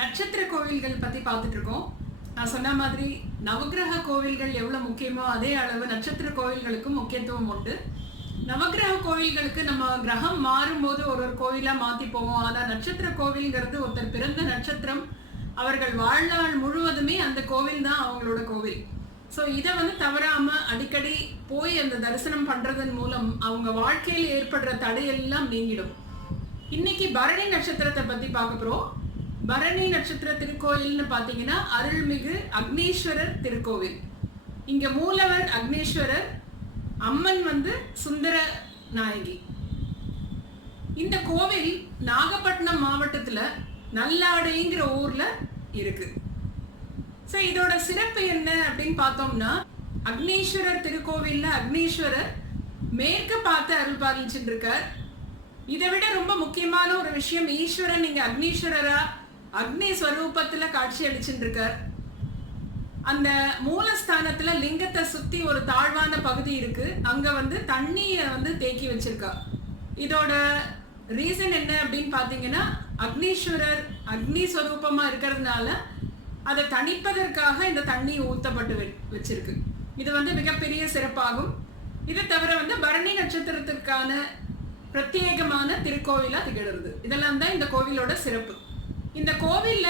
நட்சத்திர கோவில்கள் பத்தி பார்த்துட்டு இருக்கோம். நான் சொன்ன மாதிரி நவக்கிரக கோவில்கள் எவ்வளவு முக்கியமோ அதே அளவு நட்சத்திர கோவில்களுக்கும் முக்கியத்துவம் உண்டு. நவக்கிரக கோவில்களுக்கு நம்ம கிரகம் மாறும்போது ஒரு ஒரு கோவிலா மாத்தி போவோம். ஆனா நட்சத்திர கோவில்ங்கிறது ஒருத்தர் பிறந்த நட்சத்திரம், அவர்கள் வாழ்நாள் முழுவதுமே அந்த கோவில் தான் அவங்களோட கோவில். ஸோ இதை தவறாம அடிக்கடி போய் அந்த தரிசனம் பண்றதன் மூலம் அவங்க வாழ்க்கையில் ஏற்படுற தடையெல்லாம் நீங்கிடும். இன்னைக்கு பரணி நட்சத்திரத்தை பத்தி பார்க்க போறோம். பரணி நட்சத்திர திருக்கோயில்னு பாத்தீங்கன்னா அருள்மிகு அக்னீஸ்வரர் திருக்கோவில். இங்க மூலவர் அக்னீஸ்வரர், அம்மன் சுந்தர நாயகி. இந்த கோவில் நாகப்பட்டினம் மாவட்டத்துல நல்லாடைங்கிற ஊர்ல இருக்கு. சோ இதோட சிறப்பு என்ன அப்படின்னு பார்த்தோம்னா, அக்னீஸ்வரர் திருக்கோவில்ல அக்னீஸ்வரர் மேற்கு பார்த்து அருள் பாலிச்சுட்டு இருக்கார். இதை விட ரொம்ப முக்கியமான ஒரு விஷயம், ஈஸ்வரன் இங்க அக்னீஸ்வரரா அக்னி ஸ்வரூபத்துல காட்சி அளிச்சுட்டு இருக்கார். அந்த மூலஸ்தானத்துல லிங்கத்தை சுத்தி ஒரு தாழ்வான பகுதி இருக்கு. அங்க தண்ணிய தேக்கி வச்சிருக்கா. இதோட ரீசன் என்ன அப்படின்னு பாத்தீங்கன்னா, அக்னீஸ்வரர் அக்னி ஸ்வரூபமா இருக்கிறதுனால அதை தணிப்பதற்காக இந்த தண்ணி ஊத்தப்பட்டு வச்சிருக்கு. இது மிகப்பெரிய சிறப்பாகும். இதை தவிர பரணி நட்சத்திரத்திற்கான பிரத்யேகமான திருக்கோவிலா திகழ்கிறது. இதெல்லாம் தான் இந்த கோவிலோட சிறப்பு. இந்த கோவில்ல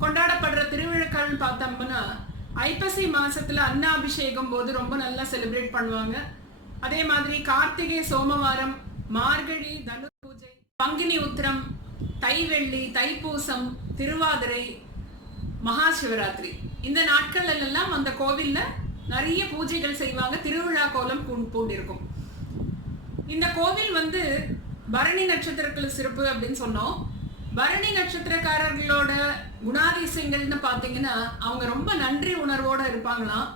கொண்டாடப்படுற திருவிழாக்கள் பார்த்தோம்னா, ஐப்பசி மாசத்துல அன்னாபிஷேகம் போது ரொம்ப நல்லா செலிப்ரேட் பண்ணுவாங்க. அதே மாதிரி கார்த்திகை சோமவாரம், மார்கழி தனு பூஜை, பங்குனி உத்திரம், தைவெள்ளி, தைப்பூசம், திருவாதிரை, மகா சிவராத்திரி, இந்த நாட்கள் எல்லாம் அந்த கோவில்ல நிறைய பூஜைகள் செய்வாங்க. திருவிழா கோலம் பூண்டிருக்கும். இந்த கோவில் பரணி நட்சத்திரத்துல சிறப்பு அப்படின்னு சொன்னோம். பரணி நட்சத்திரக்காரர்களோட குணாதிசயங்கள்னு பாத்தீங்கன்னா, அவங்க ரொம்ப நன்றி உணர்வோட இருப்பாங்களாம்.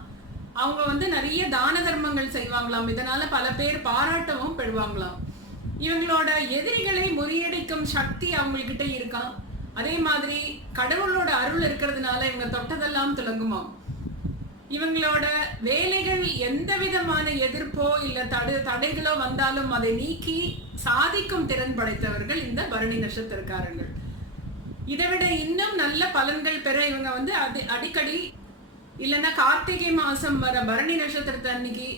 அவங்க நிறைய தான தர்மங்கள் செய்வாங்களாம். இதனால பல பேர் பாராட்டவும் பெறுவாங்களாம். இவங்களோட எதிரிகளை முறியடிக்கும் சக்தி அவங்ககிட்ட இருக்காம். அதே மாதிரி கடவுளோட அருள் இருக்கிறதுனால இவங்க தொட்டதெல்லாம் துலங்குமாம். இவங்களோட வேலைகள் எந்த விதமான எதிர்ப்போ இல்ல தடைகளோ வந்தாலும் அதை நீக்கி சாதிக்கும் திறன் படைத்தவர்கள் இந்த பரணி நட்சத்திரக்காரர்கள். இதை விட இன்னும் நல்ல பலன்கள் பெற இவங்க அடிக்கடி இல்லைன்னா கார்த்திகை மாசம் வர பரணி நட்சத்திரத்தை அன்னைக்கு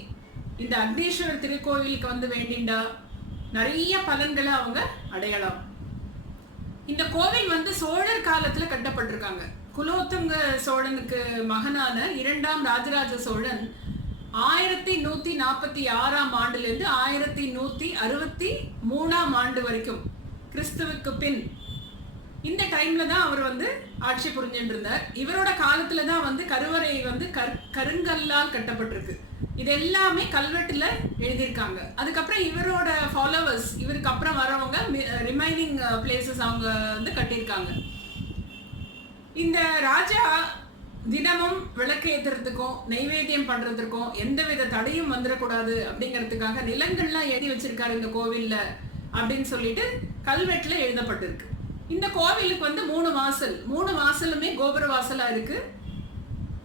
இந்த அக்னீஸ்வரர் திருக்கோவிலுக்கு வேண்டிண்டா நிறைய பலன்களை அவங்க அடையலாம். இந்த கோவில் சோழர் காலத்துல கட்டப்பட்டிருக்காங்க. குலோத்துங்க சோழனுக்கு மகனான 2ஆம் ராஜராஜ சோழன் 1146ஆம் ஆண்டுல இருந்து 1163ஆம் ஆண்டு வரைக்கும் கிறிஸ்துவுக்கு பின் இந்த டைம்ல தான் அவர் ஆட்சி புரிஞ்சுட்டு இருந்தார். இவரோட காலத்துல தான் கருவறை கருங்கல்லால் கட்டப்பட்டிருக்கு. இது எல்லாமே கல்வெட்டுல எழுதியிருக்காங்க. அதுக்கப்புறம் இவரோட ஃபாலோவர்ஸ், இவருக்கு அப்புறம் வரவங்க ரிமைனிங் பிளேசஸ் அவங்க கட்டியிருக்காங்க. இந்த ராஜா தினமும் விளக்கு ஏத்துறதுக்கும் நைவேத்தியம் பண்றதுக்கும் எந்தவித தடையும் வந்துடக்கூடாது அப்படிங்கிறதுக்காக நிலங்கள்லாம் எழுதி வச்சிருக்காரு இந்த கோவில்ல அப்படின்னு சொல்லிட்டு கல்வெட்டுல எழுதப்பட்டிருக்கு. இந்த கோவிலுக்கு 3 வாசல், 3 வாசலுமே கோபுர வாசலா இருக்கு.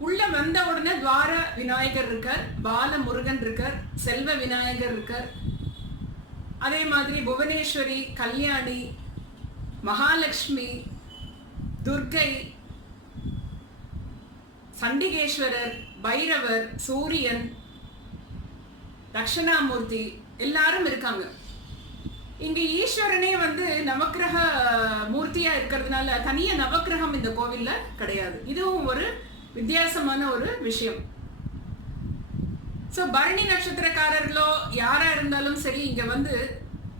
உள்ள வந்த உடனே துவார விநாயகர் இருக்கார், பால முருகன் இருக்கார், செல்வ விநாயகர் இருக்கார். அதே மாதிரி புவனேஸ்வரி, கல்யாணி, மகாலட்சுமி, துர்கை, சண்டிகேஸ்வரர், பைரவர், சூரியன், தட்சணாமூர்த்தி எல்லாரும் இருக்காங்க. இங்க ஈஸ்வரனே நவக்கிரக மூர்த்தியா இருக்கிறதுனால தனியா நவக்கிரகம் இந்த கோவில்ல கிடையாது. இதுவும் ஒரு வித்தியாசமான ஒரு விஷயம். சோ பரணி நட்சத்திரக்காரர்களோ யாரா இருந்தாலும் சரி, இங்க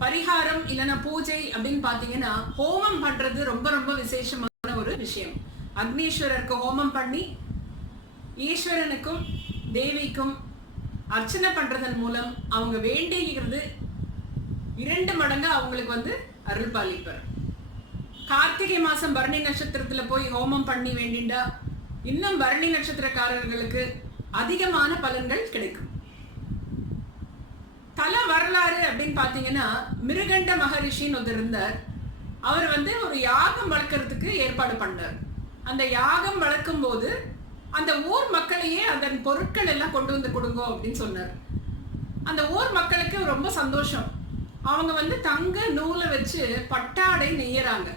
பரிகாரம் இல்லைன்னா பூஜை அப்படின்னு பாத்தீங்கன்னா ஹோமம் பண்றது ரொம்ப ரொம்ப விசேஷமான ஒரு விஷயம். அக்னீஸ்வரருக்கு ஹோமம் பண்ணி ஈஸ்வரனுக்கும் தேவிக்கும் அர்ச்சனை பண்றதன் மூலம் அவங்க வேண்டிகிறது 2 மடங்கு அவங்களுக்கு அருள் பாலிப்பார். கார்த்திகை மாசம் பரணி நட்சத்திரத்துல போய் ஹோமம் பண்ணி வேண்டிண்டா இன்னும் பரணி நட்சத்திரக்காரர்களுக்கு அதிகமான பலன்கள் கிடைக்கும். தல வரலாறு அப்படின்னு பாத்தீங்கன்னா, மிருகண்ட மகரிஷின்னு ஒருத்தர் இருந்தார். அவர் ஒரு யாகம் வளர்க்கறதுக்கு ஏற்பாடு பண்ணார். அந்த யாகம் வளர்க்கும் போது அந்த ஊர் மக்களையே அதன் பொருட்கள் எல்லாம் கொண்டு கொடுங்க அப்படின்னு சொன்னார். அந்த ஊர் மக்களுக்கு ரொம்ப சந்தோஷம். அவங்க தங்க நூலை வச்சு பட்டாடை நெய்யறாங்க.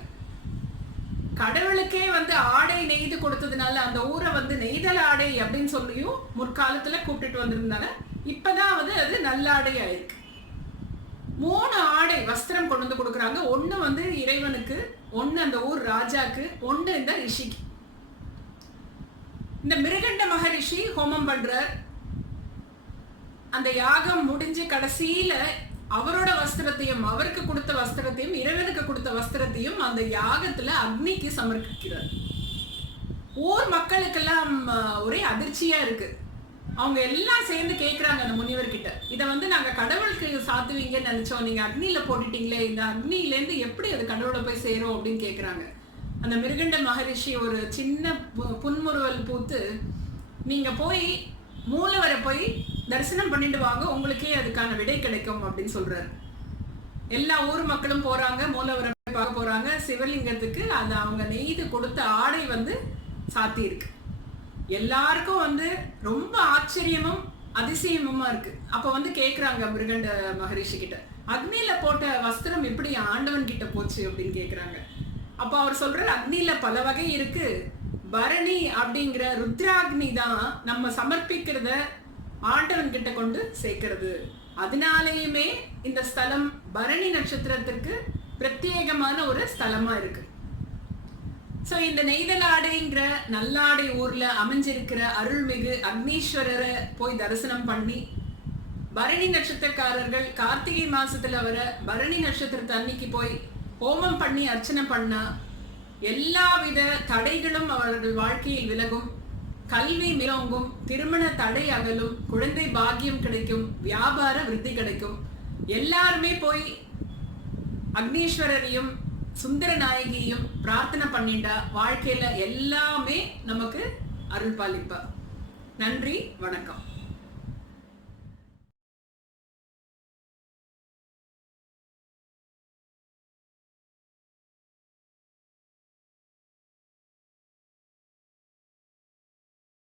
கடவுளுக்கே வந்து ஆடை நெய்து கொடுத்ததுனால அந்த ஊரை வந்து நெய்தல் ஆடை அப்படின்னு சொல்லியும் முற்காலத்துல கூப்பிட்டுட்டு வந்திருந்தாங்க. இப்பதான் வந்து அது நல்லாடை ஆயிருக்கு. 3 ஆடை வஸ்திரம் கொண்டு வந்து கொடுக்குறாங்க. ஒண்ணு வந்து இறைவனுக்கு, ஒண்ணு அந்த ஊர் ராஜாக்கு, ஒண்ணு இந்த ரிஷிக்கு. இந்த மிருகண்ட மகரிஷி ஹோமம் பண்றார். அந்த யாகம் முடிஞ்சு கடைசியில அவரோட வஸ்திரத்தையும், அவருக்கு கொடுத்த வஸ்திரத்தையும், இறைவனுக்கு கொடுத்த வஸ்திரத்தையும் அந்த யாகத்துல அக்னிக்கு சமர்ப்பிக்கிறார். ஊர் மக்களுக்கெல்லாம் ஒரே அதிர்ச்சியா இருக்கு. அவங்க எல்லாம் சேர்ந்து கேட்கிறாங்க அந்த முனிவர்கிட்ட, இதை வந்து நாங்க கடவுளுக்கு சாத்துவீங்கன்னு நினைச்சோம், நீங்க அக்னியில போட்டுட்டீங்களே, இந்த அக்னியில இருந்து எப்படி அது கடவுளை போய் சேரும் அப்படின்னு கேட்கிறாங்க. அந்த மிருகண்ட மகரிஷி ஒரு சின்ன புன்முறுவல் பூத்து, நீங்க போய் மூலவரை போய் தரிசனம் பண்ணிட்டு வாங்க, உங்களுக்கே அதுக்கான விடை கிடைக்கும் அப்படின்னு சொல்றாரு. எல்லா ஊர் மக்களும் போறாங்க, மூலவரை பார்க்க போறாங்க. சிவலிங்கத்துக்கு அந்த அவங்க நெய்து கொடுத்த ஆடை வந்து சாத்தி இருக்கு. எல்லாருக்கும் வந்து ரொம்ப ஆச்சரியமும் அதிசயமுமா இருக்கு. அப்ப வந்து கேக்குறாங்க மிருகண்ட மகரிஷி கிட்ட, அக்னியில போட்ட வஸ்திரம் எப்படி ஆண்டவன் கிட்ட போச்சு அப்படின்னு கேக்குறாங்க. அப்ப அவர் சொல்றாரு, அக்னியில பல வகை இருக்கு, பரணி அப்படிங்கிற ருத்ராக்னி தான் நம்ம சமர்ப்பிக்கிறத ஆண்டவன் கிட்ட கொண்டு சேர்க்கிறது. அதனாலேயுமே இந்த ஸ்தலம் பரணி நட்சத்திரத்திற்கு பிரத்யேகமான ஒரு ஸ்தலமா இருக்கு. சோ இந்த நெய்தலாடைங்கிற நல்லாடை ஊர்ல அமைஞ்சிருக்கிற அருள்மிகு அக்னீஸ்வரரை போய் தரிசனம் பண்ணி, பரணி நட்சத்திரக்காரர்கள் கார்த்திகை மாசத்துல வர பரணி நட்சத்திரத்தை அன்னைக்கு போய் ஹோமம் பண்ணி அர்ச்சனை பண்ணா எல்லாவித தடைகளும் அவர்கள் வாழ்க்கையில் விலகும், கல்வி மிளங்கும், திருமண தடை அகலும், குழந்தை பாக்கியம் கிடைக்கும், வியாபார விருத்தி கிடைக்கும். எல்லாருமே போய் அக்னீஸ்வரரையும் சுந்தர நாயகியையும் பிரார்த்தனை பண்ணிட்டா வாழ்க்கையில எல்லாமே நமக்கு அருள் பாலிப்பா. நன்றி, வணக்கம்.